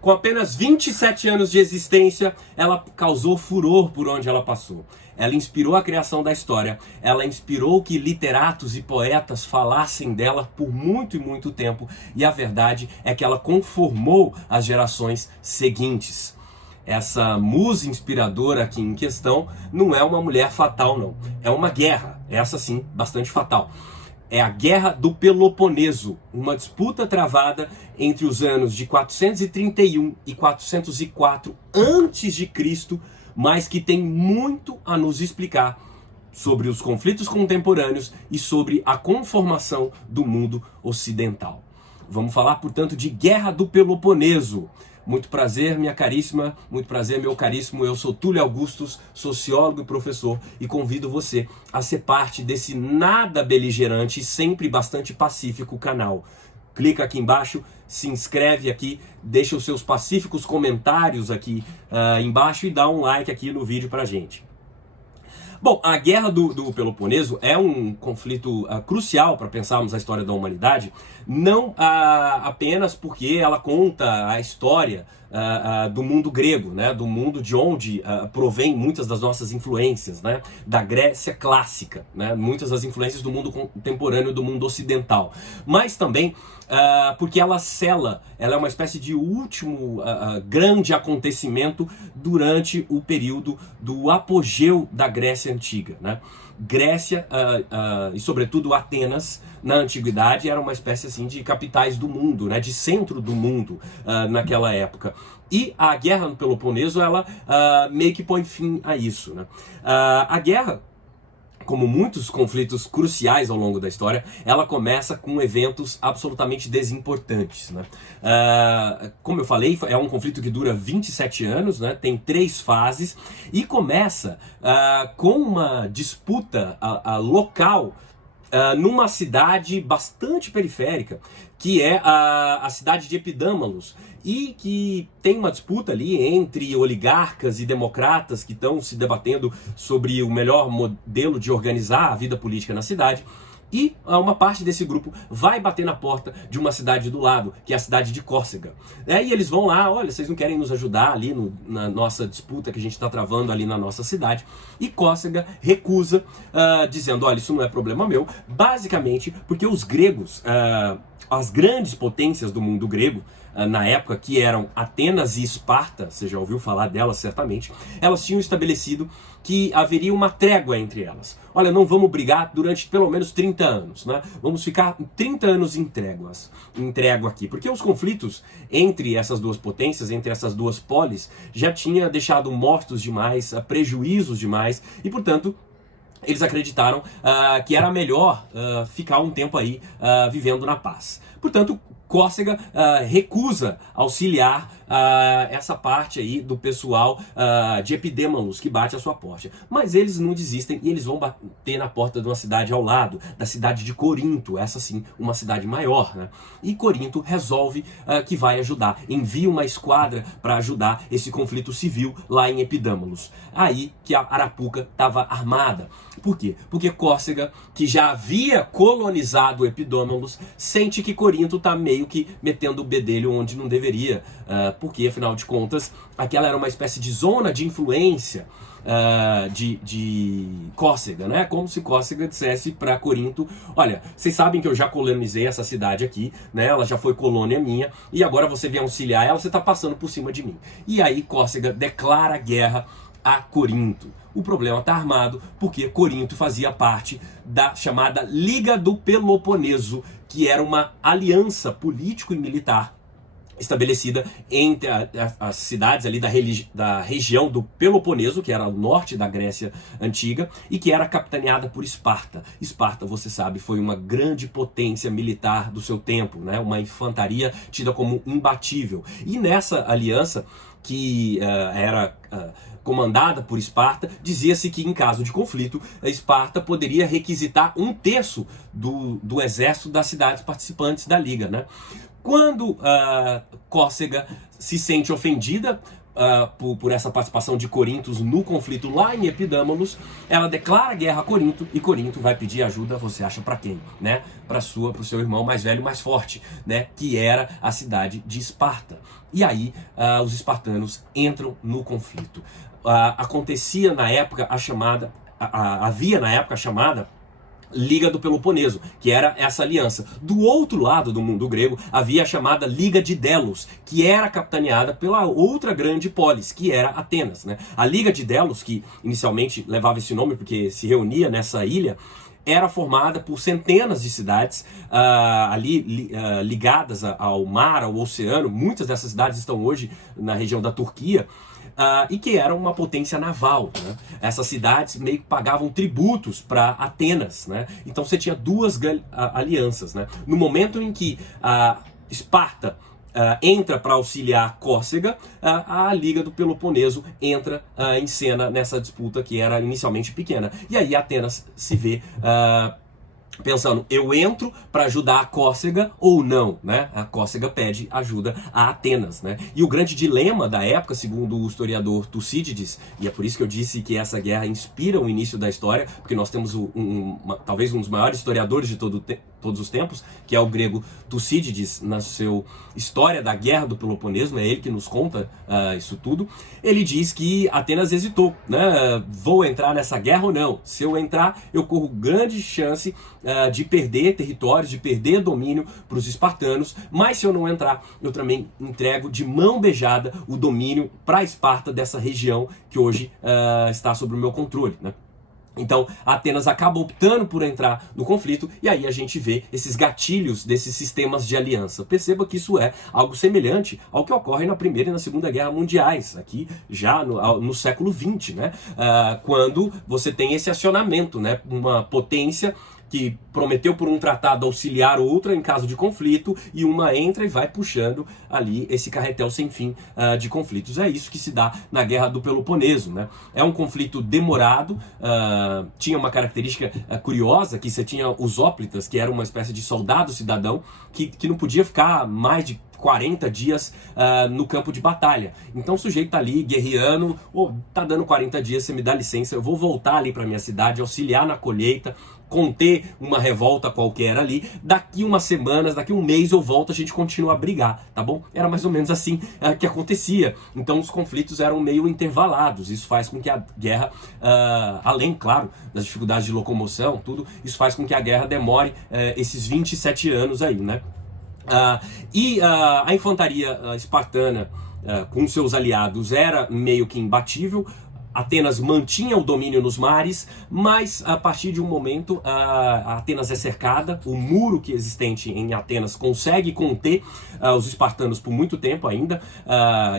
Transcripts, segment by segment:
Com apenas 27 anos de existência, ela causou furor por onde ela passou. Ela inspirou a criação da história, ela inspirou que literatos e poetas falassem dela por muito e muito tempo, e a verdade é que ela conformou as gerações seguintes. Essa musa inspiradora aqui em questão não é uma mulher fatal, não. É uma guerra, essa sim, bastante fatal. É a Guerra do Peloponeso, uma disputa travada entre os anos de 431 e 404 a.C., mas que tem muito a nos explicar sobre os conflitos contemporâneos e sobre a conformação do mundo ocidental. Vamos falar, portanto, de Guerra do Peloponeso. Muito prazer, minha caríssima, muito prazer, meu caríssimo. Eu sou Túlio Augustus, sociólogo e professor, e convido você a ser parte desse nada beligerante e sempre bastante pacífico canal. Clica aqui embaixo, se inscreve aqui, deixa os seus pacíficos comentários aqui embaixo e dá um like aqui no vídeo pra gente. Bom, a Guerra do Peloponeso é um conflito crucial para pensarmos a história da humanidade, não apenas porque ela conta a história do mundo grego, né, do mundo de onde provém muitas das nossas influências, né, da Grécia clássica, né, muitas das influências do mundo contemporâneo, do mundo ocidental, mas também porque ela é uma espécie de último grande acontecimento durante o período do apogeu da Grécia Antiga, né? Grécia e sobretudo Atenas na antiguidade era uma espécie assim de capitais do mundo, né? De centro do mundo naquela época. E a Guerra do Peloponeso ela meio que põe fim a isso, né? A guerra, como muitos conflitos cruciais ao longo da história, ela começa com eventos absolutamente desimportantes, né? Como eu falei, é um conflito que dura 27 anos, né? Tem 3 fases e começa com uma disputa local numa cidade bastante periférica, que é a cidade de Epidâmalos, e que tem uma disputa ali entre oligarcas e democratas que estão se debatendo sobre o melhor modelo de organizar a vida política na cidade. E uma parte desse grupo vai bater na porta de uma cidade do lado, que é a cidade de Córcega. E eles vão lá, olha, vocês não querem nos ajudar ali na nossa disputa que a gente está travando ali na nossa cidade. E Córcega recusa, dizendo, olha, isso não é problema meu. Basicamente porque os gregos, as grandes potências do mundo grego, na época, que eram Atenas e Esparta, você já ouviu falar delas certamente, elas tinham estabelecido que haveria uma trégua entre elas. Olha, não vamos brigar durante pelo menos 30 anos, né? Vamos ficar 30 anos em trégua aqui, porque os conflitos entre essas duas potências, entre essas duas polis, já tinha deixado mortos demais, prejuízos demais, e portanto eles acreditaram que era melhor ficar um tempo aí vivendo na paz. Portanto, Córcega recusa auxiliar essa parte aí do pessoal de Epidêmalos que bate a sua porta. Mas eles não desistem e eles vão bater na porta de uma cidade ao lado, da cidade de Corinto, essa sim, uma cidade maior, né? E Corinto resolve que vai ajudar, envia uma esquadra para ajudar esse conflito civil lá em Epidâmalos. Aí que a Arapuca estava armada. Por quê? Porque Córcega, que já havia colonizado Epidâmalos, sente que Corinto está meio que metendo o bedelho onde não deveria, porque afinal de contas aquela era uma espécie de zona de influência de Córcega, né? Como se Córcega dissesse para Corinto, olha, vocês sabem que eu já colonizei essa cidade aqui, né? Ela já foi colônia minha e agora você vem auxiliar ela, você está passando por cima de mim. E aí Córcega declara guerra a Corinto. O problema está armado porque Corinto fazia parte da chamada Liga do Peloponeso, que era uma aliança político e militar estabelecida entre as cidades ali da região do Peloponeso, que era o norte da Grécia Antiga, e que era capitaneada por Esparta. Esparta, você sabe, foi uma grande potência militar do seu tempo, né? Uma infantaria tida como imbatível. E nessa aliança, que era comandada por Esparta, dizia-se que em caso de conflito, a Esparta poderia requisitar 1/3 do exército das cidades participantes da Liga, né? Quando Córcega se sente ofendida por essa participação de Corinto no conflito lá em Epidâmalos, ela declara guerra a Corinto e Corinto vai pedir ajuda, você acha para quem? Né? Para o seu irmão mais velho, mais forte, né? Que era a cidade de Esparta. E aí os espartanos entram no conflito. Acontecia na época havia na época a chamada Liga do Peloponeso, que era essa aliança. Do outro lado do mundo grego havia a chamada Liga de Delos, que era capitaneada pela outra grande polis, que era Atenas, né? A Liga de Delos, que inicialmente levava esse nome porque se reunia nessa ilha, era formada por centenas de cidades ligadas ao mar, ao oceano. Muitas dessas cidades estão hoje na região da Turquia. E que era uma potência naval, né? Essas cidades meio que pagavam tributos para Atenas, né? Então você tinha duas alianças, né? No momento em que Esparta entra para auxiliar Córcega, a Liga do Peloponeso entra em cena nessa disputa que era inicialmente pequena. E aí Atenas se vê pensando, eu entro para ajudar a Córcega ou não, né? A Córcega pede ajuda a Atenas, né? E o grande dilema da época, segundo o historiador Tucídides, e é por isso que eu disse que essa guerra inspira o início da história, porque nós temos talvez um dos maiores historiadores de todos os tempos, que é o grego Tucídides, na sua História da Guerra do Peloponeso, é ele que nos conta isso tudo. Ele diz que Atenas hesitou, né? Vou entrar nessa guerra ou não? Se eu entrar, eu corro grande chance de perder territórios, de perder domínio para os espartanos, mas se eu não entrar, eu também entrego de mão beijada o domínio para Esparta dessa região que hoje está sob o meu controle, né? Então, Atenas acaba optando por entrar no conflito, e aí a gente vê esses gatilhos desses sistemas de aliança. Perceba que isso é algo semelhante ao que ocorre na Primeira e na Segunda Guerra Mundiais, aqui já no século XX, né? Quando você tem esse acionamento, né? Uma potência que prometeu por um tratado auxiliar outra em caso de conflito, e uma entra e vai puxando ali esse carretel sem fim de conflitos. É isso que se dá na Guerra do Peloponeso, né? É um conflito demorado, tinha uma característica curiosa, que você tinha os hóplitas, que era uma espécie de soldado cidadão, que não podia ficar mais de 40 dias no campo de batalha. Então o sujeito tá ali guerreando, tá dando 40 dias, você me dá licença, eu vou voltar ali para minha cidade, auxiliar na colheita, conter uma revolta qualquer ali, daqui umas semanas, daqui um mês eu volto, a gente continua a brigar, tá bom? Era mais ou menos assim que acontecia. Então os conflitos eram meio intervalados, isso faz com que a guerra, além, claro, das dificuldades de locomoção, tudo, isso faz com que a guerra demore esses 27 anos aí, né? A infantaria espartana, com seus aliados, era meio que imbatível. Atenas mantinha o domínio nos mares, mas a partir de um momento Atenas é cercada, o muro que é existente em Atenas consegue conter os espartanos por muito tempo ainda,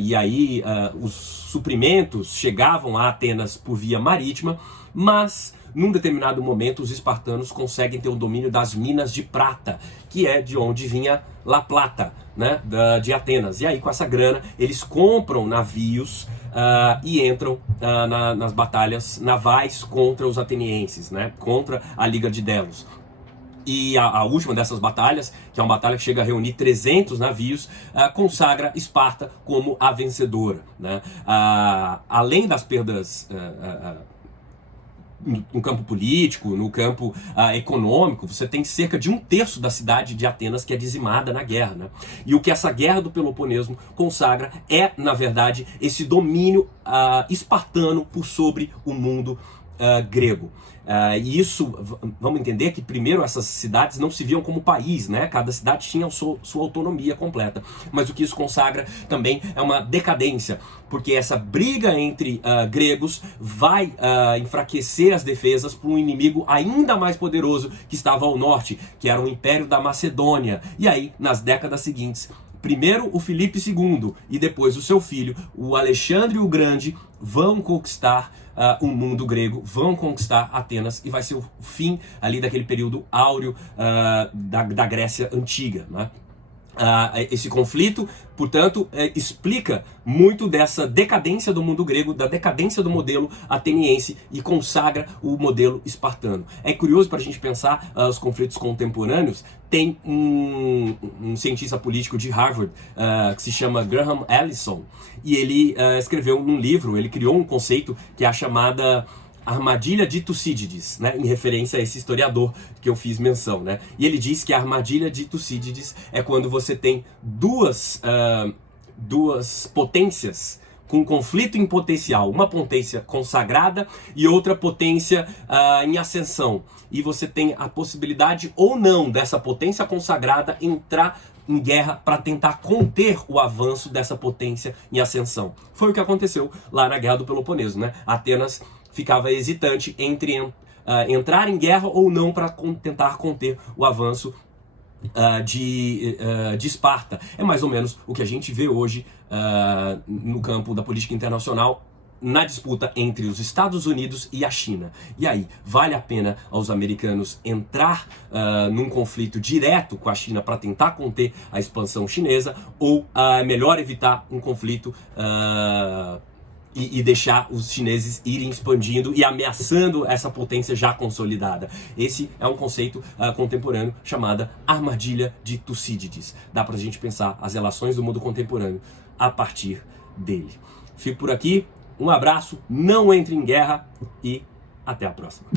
e aí os suprimentos chegavam a Atenas por via marítima, mas num determinado momento os espartanos conseguem ter o domínio das minas de prata, que é de onde vinha La Plata, né, de Atenas. E aí com essa grana eles compram navios e entram nas batalhas navais contra os atenienses, né, contra a Liga de Delos. E a última dessas batalhas, que é uma batalha que chega a reunir 300 navios, consagra Esparta como a vencedora, né? Além das perdas no campo político, no campo econômico, você tem cerca de 1/3 da cidade de Atenas que é dizimada na guerra, né? E o que essa guerra do Peloponeso consagra é, na verdade, esse domínio espartano por sobre o mundo grego. E isso, vamos entender que primeiro essas cidades não se viam como país, né? Cada cidade tinha sua autonomia completa. Mas o que isso consagra também é uma decadência, porque essa briga entre gregos vai enfraquecer as defesas para um inimigo ainda mais poderoso que estava ao norte, que era o Império da Macedônia. E aí, nas décadas seguintes, primeiro o Filipe II e depois o seu filho, o Alexandre o Grande, vão conquistar o mundo grego, vão conquistar Atenas, e vai ser o fim ali daquele período áureo da Grécia Antiga, né? Esse conflito, portanto, explica muito dessa decadência do mundo grego, da decadência do modelo ateniense, e consagra o modelo espartano. É curioso para a gente pensar os conflitos contemporâneos. Tem um cientista político de Harvard que se chama Graham Allison, e ele escreveu num livro, ele criou um conceito que é a chamada armadilha de Tucídides, né, em referência a esse historiador que eu fiz menção, né? E ele diz que a armadilha de Tucídides é quando você tem duas duas potências com conflito em potencial, uma potência consagrada e outra potência em ascensão. E você tem a possibilidade ou não dessa potência consagrada entrar em guerra para tentar conter o avanço dessa potência em ascensão. Foi o que aconteceu lá na Guerra do Peloponeso, né? Atenas ficava hesitante entre entrar em guerra ou não para tentar conter o avanço de Esparta. É mais ou menos o que a gente vê hoje no campo da política internacional, na disputa entre os Estados Unidos e a China. E aí, vale a pena aos americanos entrar num conflito direto com a China para tentar conter a expansão chinesa, ou é melhor evitar um conflito e deixar os chineses irem expandindo e ameaçando essa potência já consolidada? Esse é um conceito contemporâneo chamado armadilha de Tucídides. Dá pra gente pensar as relações do mundo contemporâneo a partir dele. Fico por aqui, um abraço, não entre em guerra e até a próxima.